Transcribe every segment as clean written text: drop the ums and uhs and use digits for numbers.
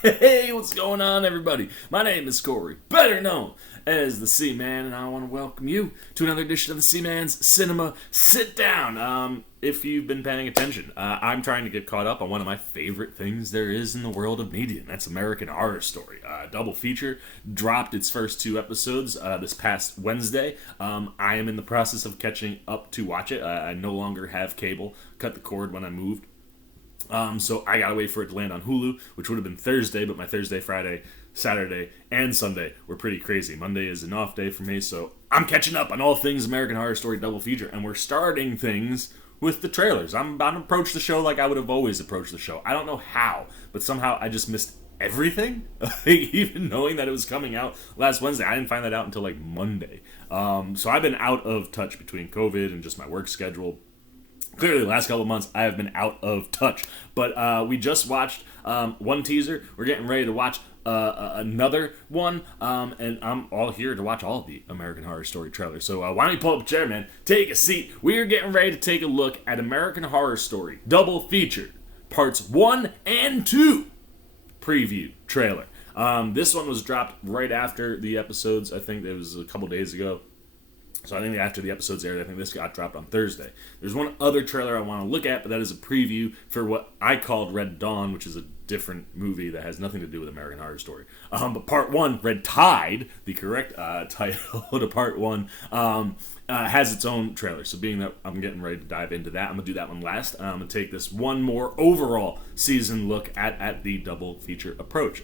Hey, what's going on, everybody? My name is Corey, better known as the C-Man, and I want to welcome you to another edition of the C-Man's Cinema Sit Down. If you've been paying attention, I'm trying to get caught up on one of my favorite things there is in the world of media, and that's American Horror Story. Double feature dropped its first two episodes this past Wednesday. I am in the process of catching up to watch it. I no longer have cable. Cut the cord when I moved. So I gotta wait for it to land on Hulu, which would have been Thursday, but my Thursday, Friday, Saturday, and Sunday were pretty crazy. Monday is an off day for me, so I'm catching up on all things American Horror Story double feature, and we're starting things with the trailers. I'm about to approach the show like I would have always approached the show. I don't know how, but somehow I just missed everything. Even knowing that it was coming out last Wednesday, I didn't find that out until like Monday. So I've been out of touch between COVID and just my work schedule. Clearly, the last couple of months, I have been out of touch. But we just watched one teaser. We're getting ready to watch another one. And I'm all here to watch all of the American Horror Story trailers. So why don't you pull up a chair, man? Take a seat. We are getting ready to take a look at American Horror Story Double Featured Parts 1 and 2 preview trailer. This one was dropped right after the episodes. I think it was a couple days ago. So I think after the episodes aired, I think this got dropped on Thursday. There's one other trailer I want to look at, but that is a preview for what I called Red Dawn, which is a different movie that has nothing to do with American Horror Story. But Part 1, Red Tide, the correct title to Part 1, has its own trailer. So being that I'm getting ready to dive into that, I'm going to do that one last. I'm going to take this one more overall season look at the double feature approach.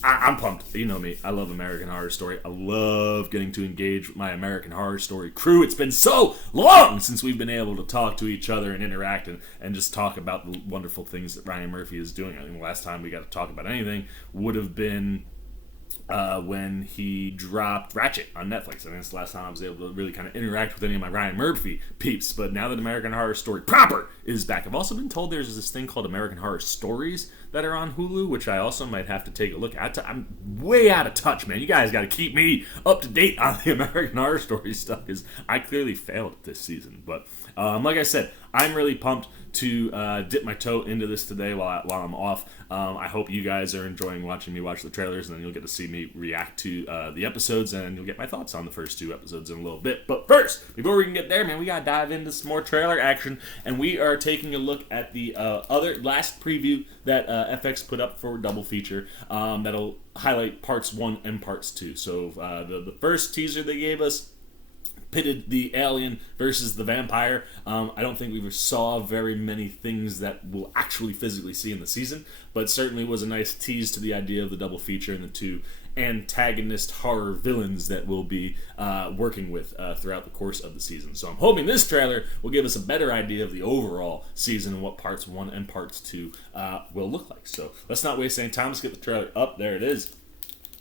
I'm pumped. You know me. I love American Horror Story. I love getting to engage with my American Horror Story crew. It's been so long since we've been able to talk to each other and interact and just talk about the wonderful things that Ryan Murphy is doing. I think the last time we got to talk about anything would have been when he dropped Ratchet on Netflix. I think that's the last time I was able to really kind of interact with any of my Ryan Murphy peeps. But now that American Horror Story proper is back, I've also been told there's this thing called American Horror Stories that are on Hulu, which I also might have to take a look at. I'm way out of touch, man. You guys got to keep me up to date on the American Horror Story stuff, because I clearly failed this season. But like I said, I'm really pumped to dip my toe into this today while I'm off. I hope you guys are enjoying watching me watch the trailers, and then you'll get to see me react to the episodes, and you'll get my thoughts on the first two episodes in a little bit. But first, before we can get there, man, we gotta dive into some more trailer action, and we are taking a look at the other last preview that FX put up for Double Feature. That'll highlight parts 1 and parts 2. So the first teaser they gave us pitted the alien versus the vampire. I don't think we saw very many things that we'll actually physically see in the season, but certainly was a nice tease to the idea of the double feature and the two antagonist horror villains that we'll be working with throughout the course of the season. So I'm hoping this trailer will give us a better idea of the overall season and what parts 1 and parts 2 will look like. So let's not waste any time. Let's get the trailer up. There it is.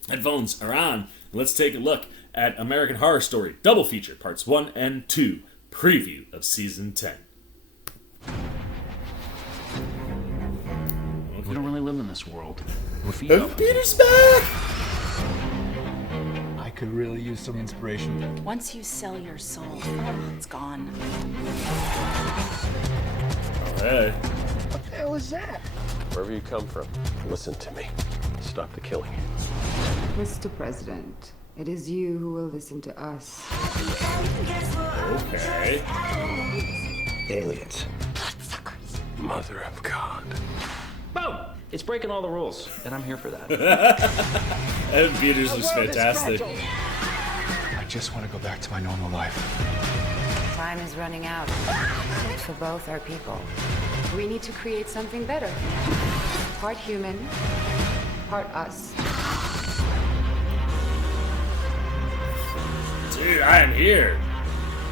Headphones are on. Let's take a look at American Horror Story Double Feature Parts 1 and 2 preview of Season 10. We don't really live in this world. Evan Peters back! I could really use some inspiration. Once you sell your soul, it's gone. Hey. What the hell is that? Wherever you come from, listen to me. Stop the killing. Mr. President, it is you who will listen to us. Okay. Aliens. Mother of God. Boom! It's breaking all the rules, and I'm here for that. Evan Peters was fantastic. I just want to go back to my normal life. Time is running out for both our people. We need to create something better. Part human, part us. Dude, I am here.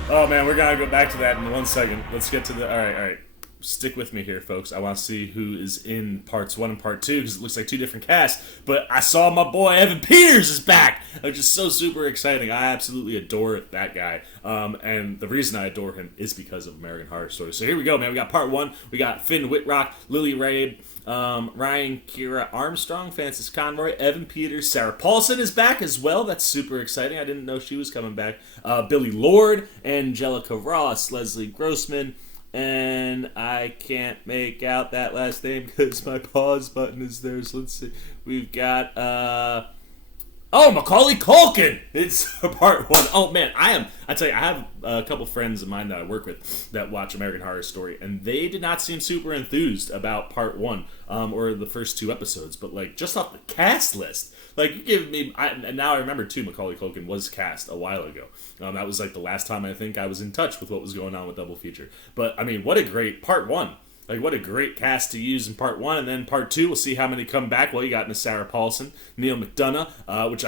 Oh man, we're gonna go back to that in 1 second. Let's get to the. All right. Stick with me here, folks. I want to see who is in parts 1 and part 2, because it looks like two different casts. But I saw my boy Evan Peters is back, which is so super exciting. I absolutely adore that guy. And the reason I adore him is because of American Horror Story. So here we go, man. We got part 1. We got Finn Wittrock, Lily Rabe, Ryan Kira Armstrong, Francis Conroy, Evan Peters, Sarah Paulson is back as well. That's super exciting. I didn't know she was coming back. Billy Lord, Angelica Ross, Leslie Grossman, and I can't make out that last name because my pause button is there. So let's see. We've got Macaulay Culkin. It's part 1. Oh man, I tell you, I have a couple friends of mine that I work with that watch American Horror Story, and they did not seem super enthused about part 1 or the first 2 episodes. But like just off the cast list, like you give me, and now I remember too, Macaulay Culkin was cast a while ago. That was like the last time I think I was in touch with what was going on with Double Feature. But I mean, what a great part 1. Like, what a great cast to use in part 1, and then part 2, we'll see how many come back. Well, you got Miss Sarah Paulson, Neil McDonough, which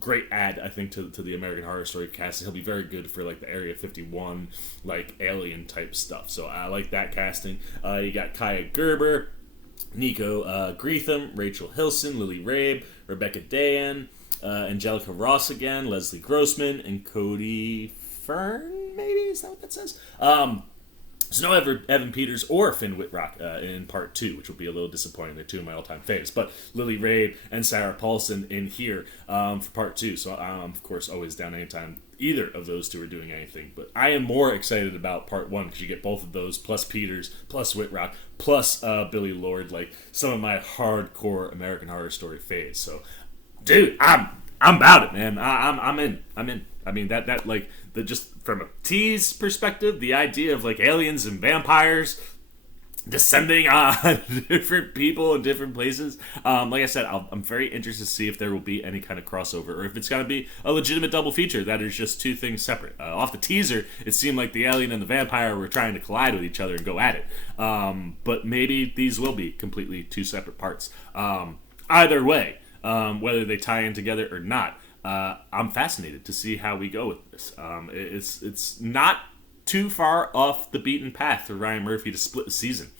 great add, I think, to the American Horror Story cast. He'll be very good for, like, the Area 51, like, alien-type stuff. So I like that casting. You got Kaya Gerber, Nico Greetham, Rachel Hilson, Lily Rabe, Rebecca Dayan, Angelica Ross again, Leslie Grossman, and Cody Fern, maybe? Is that what that says? So no Evan Peters or Finn Wittrock in part 2, which will be a little disappointing. They're 2 of my all-time faves. But Lily Rabe and Sarah Paulson in here for part 2. So I'm, of course, always down anytime either of those 2 are doing anything. But I am more excited about part 1 because you get both of those, plus Peters, plus Wittrock, plus Billy Lord, like some of my hardcore American Horror Story faves. So, dude, I'm about it, man. I'm in. I mean, that like, just from a tease perspective, the idea of like aliens and vampires descending on different people in different places. Like I said, I'm very interested to see if there will be any kind of crossover, or if it's going to be a legitimate double feature that is just 2 things separate. Off the teaser, it seemed like the alien and the vampire were trying to collide with each other and go at it. But maybe these will be completely 2 separate parts. Either way, whether they tie in together or not, I'm fascinated to see how we go with this. It's not too far off the beaten path for Ryan Murphy to split the season.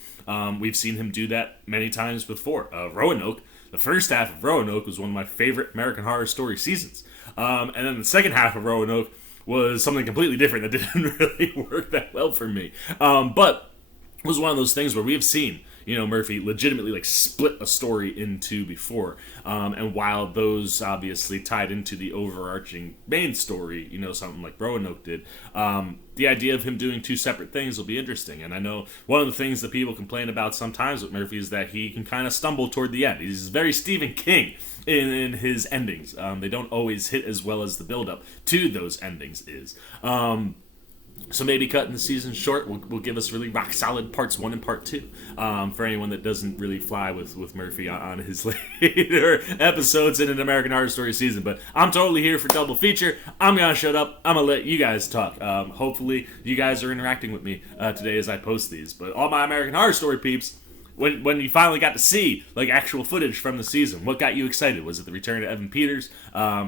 We've seen him do that many times before. Roanoke, the first half of Roanoke was one of my favorite American Horror Story seasons. And then the second half of Roanoke was something completely different that didn't really work that well for me. But it was one of those things where we have seen, Murphy legitimately like split a story in 2 before. And while those obviously tied into the overarching main story, something like Roanoke did, the idea of him doing 2 separate things will be interesting. And I know one of the things that people complain about sometimes with Murphy is that he can kind of stumble toward the end. He's very Stephen King in his endings. They don't always hit as well as the build-up to those endings is. So maybe cutting the season short will give us really rock solid parts 1 and part 2 for anyone that doesn't really fly with Murphy on his later episodes in an American Horror Story season. But I'm totally here for double feature. I'm gonna shut up. I'm gonna let you guys talk. Hopefully you guys are interacting with me today as I post these. But all my American Horror Story peeps, when you finally got to see like actual footage from the season, what got you excited? Was it the return of Evan Peters,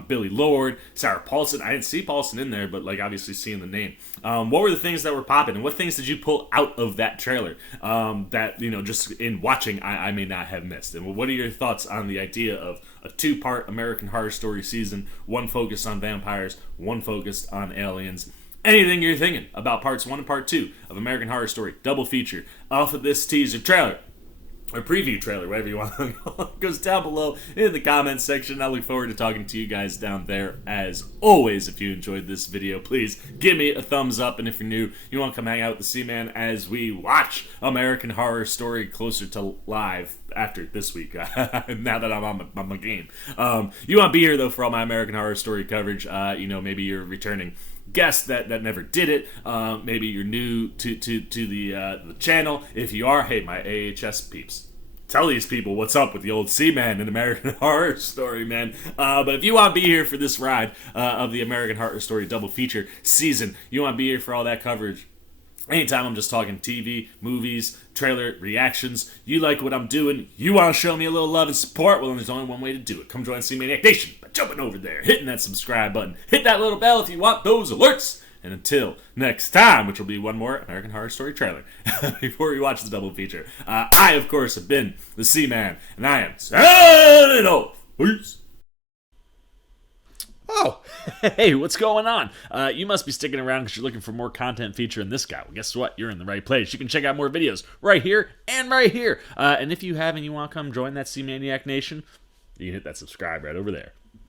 Billy Lord, Sarah Paulson? I didn't see Paulson in there, but like obviously seeing the name. What were the things that were popping, and what things did you pull out of that trailer that just in watching I may not have missed? And what are your thoughts on the idea of a 2-part American Horror Story season, 1 focused on vampires, 1 focused on aliens? Anything you're thinking about parts 1 and part 2 of American Horror Story double feature off of this teaser trailer, or preview trailer, whatever you want to call it, goes down below in the comments section. I look forward to talking to you guys down there. As always, if you enjoyed this video, please give me a thumbs up. And if you're new, you want to come hang out with the C-Man as we watch American Horror Story closer to live after this week, now that I'm on my game. You want to be here, though, for all my American Horror Story coverage. Maybe you're returning guest that never did it. Maybe you're new to the channel. If you are, hey, my AHS peeps, tell these people what's up with the old C-Man and American Horror Story, man. But if you want to be here for this ride of the American Horror Story double feature season, you want to be here for all that coverage, anytime I'm just talking TV, movies, trailer, reactions, you like what I'm doing, you want to show me a little love and support, well, then there's only one way to do it. Come join C-Maniac Nation by jumping over there, hitting that subscribe button, hit that little bell if you want those alerts. And until next time, which will be one more American Horror Story trailer before we watch the double feature, I, of course, have been the C-Man, and I am signing off. Peace. Oh, hey, what's going on? You must be sticking around because you're looking for more content featuring this guy. Well, guess what? You're in the right place. You can check out more videos right here and right here. And if you have and you want to come join that C-Maniac Nation, you can hit that subscribe right over there.